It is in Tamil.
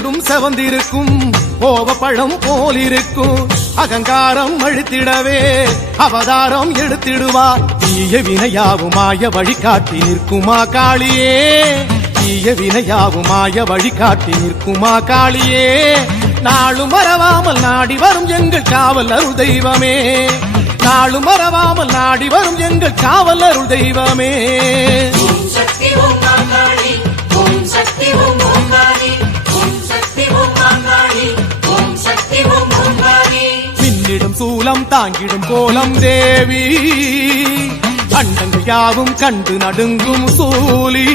இரண்டும் செவந்திருக்கும் கோவப்பழம் போலிருக்கும் அகங்காரம் அழுத்திடவே அவதாரம் எடுத்திடுவார் தீய வினையாவுமாய வழிகாட்டி நிற்குமா காளியே தீய வினையாவுமாய வழிகாட்டி நிற்குமா காளியே நாளும் மறவாமல் நாடி வரும் எங்கள் காவல் அருள் தெய்வமே நாளும் மறவாமல் நாடி வரும் எங்கள் காவல் அருள் தெய்வமே மின்னிடும் சூலம் தாங்கிடும் கோலம் தேவி அண்டங்கள் யாவும் கண்டு நடுங்கும் சூலி